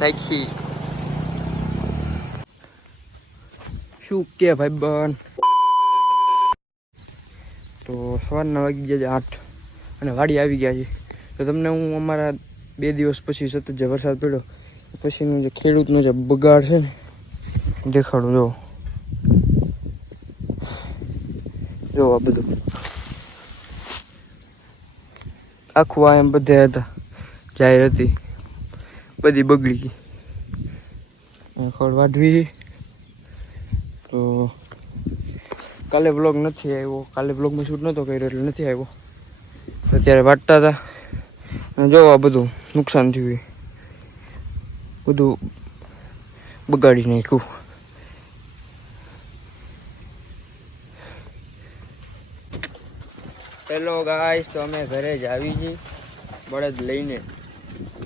નાખી શું કે ભાઈ બન. તો સવારના વાગી ગયા છે 8 અને વાડી આવી ગયા છે. તો તમને હું અમારા 2 દિવસ પછી સતત જે વરસાદ પડ્યો પછીનું જે ખેડૂતનો જે બગાડ છે ને દેખાડું. જો આ બધું આખું આ એમ બધે હતા જાહેર હતી બધી બગડી ગઈ. ખડ વાઢવી. તો કાલે બ્લોગ નથી આવ્યો, કાલે બ્લોગમાં શૂટ નહોતો કર્યો એટલે નથી આવ્યો. અત્યારે વાટતા હતા અને જો આ બધું નુકસાન થયું, બધું બગાડી નાખ્યું. હેલો ગાઈસ, તો અમે ઘરે જ આવી છીએ બળદ લઈને.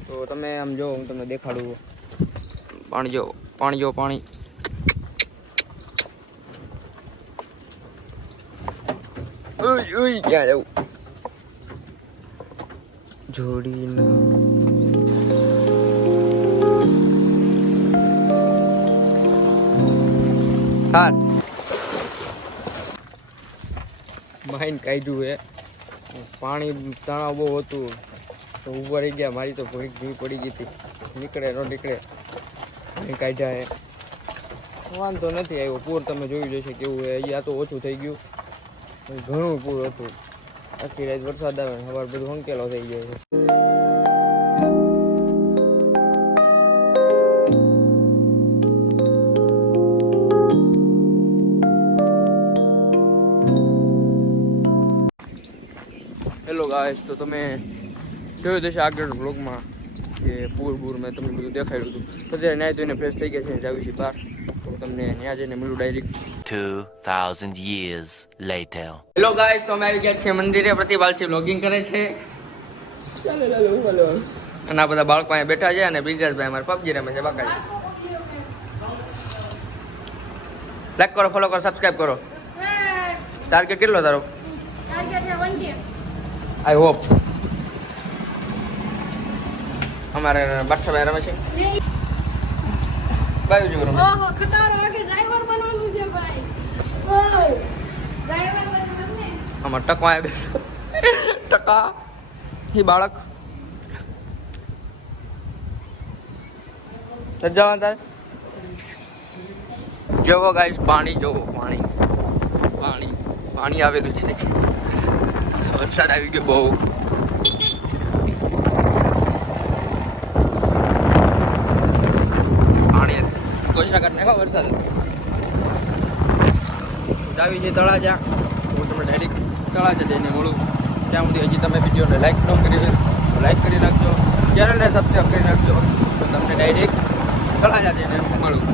તો તમે આમ જો હું તમને દેખાડું. પાણી જો પાણી. ક્યાં જવું જોડીને હાર માઇન કાઢ્યું હે. પાણી તણાવ બહુ હતું તો ઉભા રહી ગયા. મારી તો ભૂઈ પડી ગઈ હતી, નીકળે ન નીકળે. કાઢ્યા હે, વાંધો નથી આવ્યો. પૂર તમે જોયું જશે કેવું હે. અહીંયા તો ઓછું થઈ ગયું, ઘણું પૂર હતું. આખી રાત વરસાદ આવે ને સવાર બધું હંકેલો થઈ જાય છે. હેલો ગાઈસ, તો તમે જોયું હશે આગળ બ્લોગમાં કે પૂર મેં તમને બધું દેખાડ્યું હતું. અત્યારે નાહી ધોઈને ફ્રેશ થઈ ગયા છે, જાવી છે બહાર. તો તમને ત્યાં જઈને મળ્યું direct 2000 years later. Hello guys, તો અમે આવી ગયા છીએ મંદિરે. પ્રતિભાલ છે વ્લોગિંગ કરે છે. અને આ બધા બાળકો અહીંયા બેઠા છે અને બ્રિજરાજભાઈ અમારે પબજી રમે છે. બાકા લાઈક કરો, ફોલો કરો, સબસ્ક્રાઇબ કરો. ટાર્ગેટ કેટલો તારો? I hope. અમારે બાદશાહભાઈ રમે છે. બાયુ જો રમે. ઓહો, ખટારો કે ડ્રાઈવર બનવાનું છે ભાઈ. ઓય ડ્રાઈવર બનવાનું ને. અમાર ટકા આવે. ટકા હી બાળક જવાનું તારે. જોવો ગાઈસ, પાણી જોવો. પાણી આવેલું છે. વરસાદ આવી ગયો બહુ. પાણી કોશા કાઢ નાખો. વરસાદ આવી છે તળાજા. હું તમને ડાયરેક્ટ તળાજા જઈને મળું. ત્યાં સુધી હજી તમે વિડીયોને લાઈક ન કરી હોય તો લાઈક કરી નાખજો, ચેનલને સબસ્ક્રાઈબ કરી નાખજો. તો તમને ડાયરેક્ટ તળાજા જઈને મળું.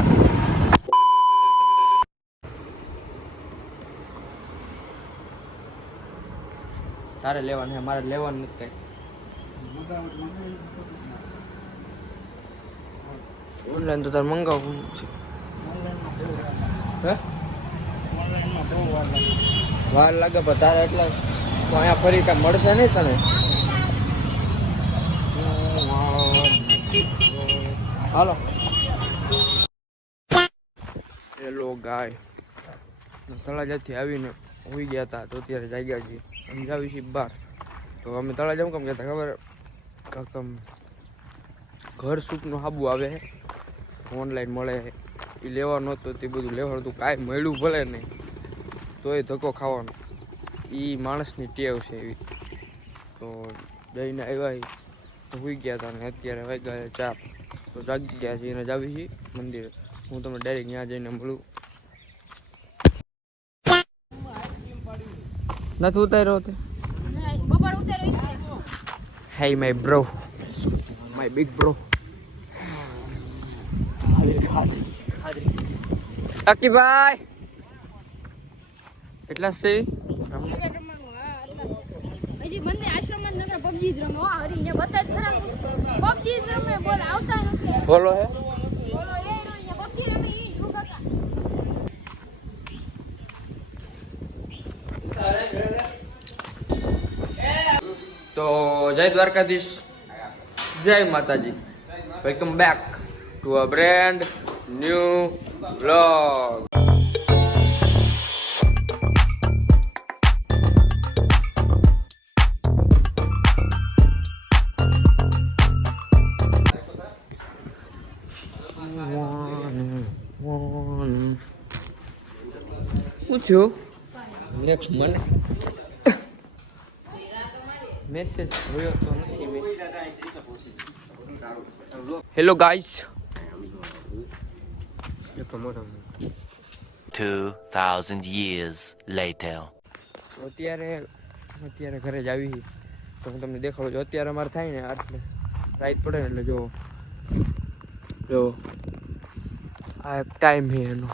તારે લેવાનું છે, મારે લેવાનું નથી કઈ. ઓનલાઈન તો તારે મંગાવવું છે. વાર લાગે પણ તારે એટલા તો અહીંયા ફરી કાંઈ મળશે નહીં તને. હાલો. હેલો ગાય, તળાજાથી આવીને હોઈ ગયા હતા તો અત્યારે જાગ્યા છીએ. અમે જાવી છીએ બહાર. તો અમે તળાજા કેમ ગયા હતા ખબર? કાકમ ઘર સૂપનું હાબુ આવે ઓનલાઈન મળે એ લેવાનું હતું. તે બધું લેવાનું હતું. કાંઈ મળ્યું ભલે નહીં તોય ધક્કો ખાવાનો. એ માણસની ટેવ છે એવી. તો જઈને આવ્યા તો હોઈ ગયા હતા. અને અત્યારે વાગ્યા 4 તો જાગી ગયા છીએ અને જાવી છીએ મંદિરે. હું તમને ડાયરેક્ટ ત્યાં જઈને મળું. નથી ઉતાર્યો તે? Hey my bro, my big bro. અકીભાઈ એટલા છે. હજી બંને આશ્રમમાં નકર પબજી જ રમો. હરી ને બતા જ ખરા પબજી જ રમે. બોલ આવતા નથી. બોલો હે બોલો એ અહીંયા પબજી રમે ઈ શું કાકા. તો જય દ્વારકાધીશ, જય Mataji. Welcome back to a brand new vlog. પૂછ્યું નેક્સ્ટ મને મેસેજ જોયો તો નથી મેં. Hello guys. 2,000 years later. અત્યારે ઘરે જ આવી તો હું તમને દેખાડું છું. અત્યારે અમારે થાય ને આટલે રાત પડે ને એટલે જો આ એક ટાઈમ છે એનો.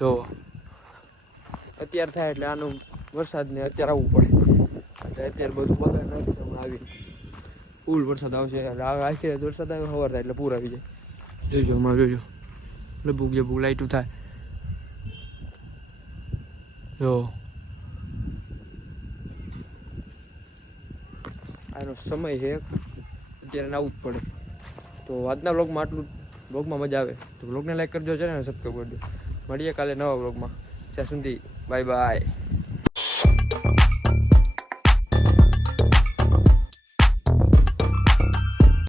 જો અત્યારે થાય એટલે આનું વરસાદને અત્યારે આવવું પડે. એટલે અત્યારે બધું બગાડ નથી. હમણાં આવી ફૂલ વરસાદ આવશે. એટલે આખી રાત વરસાદ આવે, સવાર થાય એટલે પૂર આવી જાય. જોજો હમણાં જોજો લબુક જબુક લાઈટું થાય. જો આનો સમય છે અત્યારે આવવું જ પડે. તો આજના વ્લોગમાં આટલું. વ્લોગમાં મજા આવે તો વ્લોગને લાઈક કરજો, ચેનલને સબસ્ક્રાઈબ કરજો. મળીએ કાલે નવા વ્લોગમાં. ત્યાં સુધી બાય બાય.